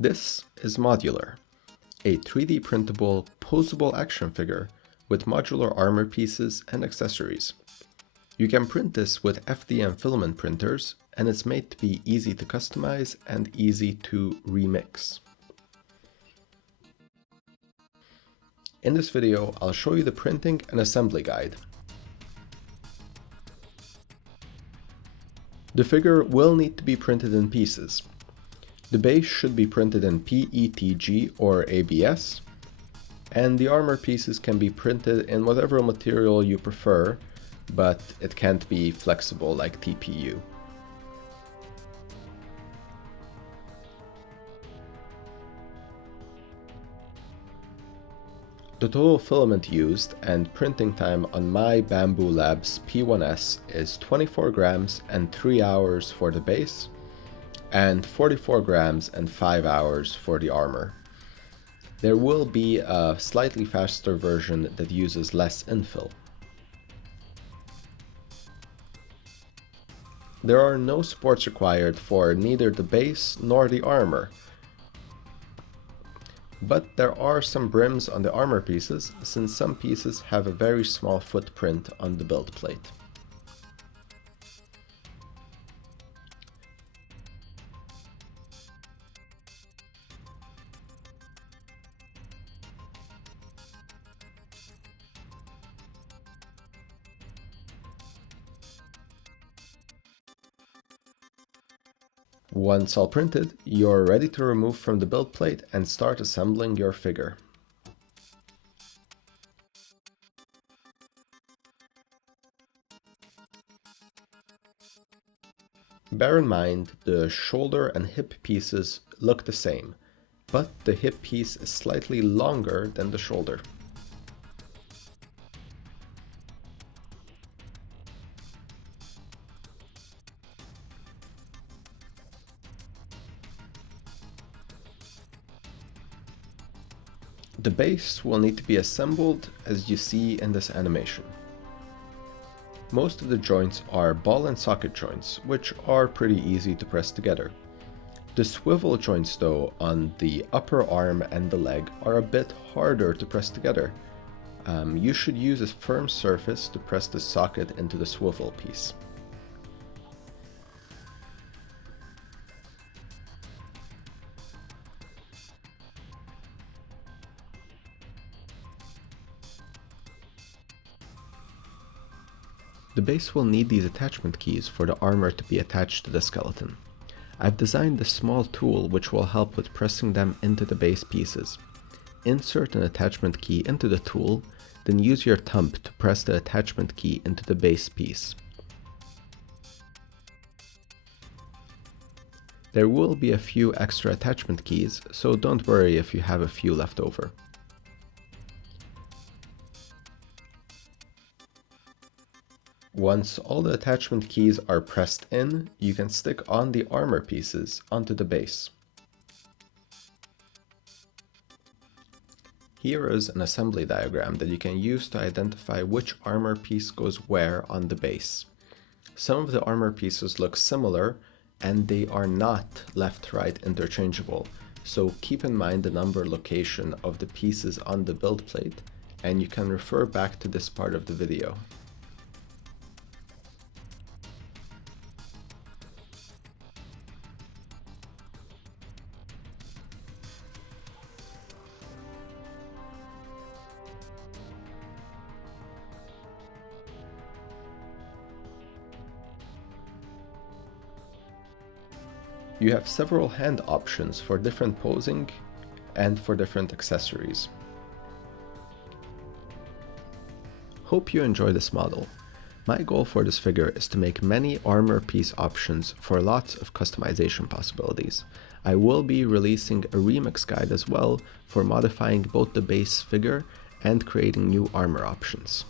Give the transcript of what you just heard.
This is MODULYR, a 3D printable, posable action figure with modular armor pieces and accessories. You can print this with FDM filament printers, and it's made to be easy to customize and easy to remix. In this video, I'll show you the printing and assembly guide. The figure will need to be printed in pieces. The base should be printed in PETG or ABS, and the armor pieces can be printed in whatever material you prefer, but it can't be flexible like TPU. The total filament used and printing time on my Bamboo Labs P1S is 24 grams and 3 hours for the base, and 44 grams and 5 hours for the armor. There will be a slightly faster version that uses less infill. There are no supports required for neither the base nor the armor, but there are some brims on the armor pieces since some pieces have a very small footprint on the build plate. Once all printed, you're ready to remove from the build plate and start assembling your figure. Bear in mind, the shoulder and hip pieces look the same, but the hip piece is slightly longer than the shoulder. The base will need to be assembled as you see in this animation. Most of the joints are ball and socket joints, which are pretty easy to press together. The swivel joints though on the upper arm and the leg are a bit harder to press together. You should use a firm surface to press the socket into the swivel piece. The base will need these attachment keys for the armor to be attached to the skeleton. I've designed a small tool which will help with pressing them into the base pieces. Insert an attachment key into the tool, then use your thumb to press the attachment key into the base piece. There will be a few extra attachment keys, so don't worry if you have a few left over. Once all the attachment keys are pressed in, you can stick on the armor pieces onto the base. Here is an assembly diagram that you can use to identify which armor piece goes where on the base. Some of the armor pieces look similar and they are not left-right interchangeable, so keep in mind the number location of the pieces on the build plate, and you can refer back to this part of the video. You have several hand options for different posing and for different accessories. Hope you enjoy this model. My goal for this figure is to make many armor piece options for lots of customization possibilities. I will be releasing a remix guide as well for modifying both the base figure and creating new armor options.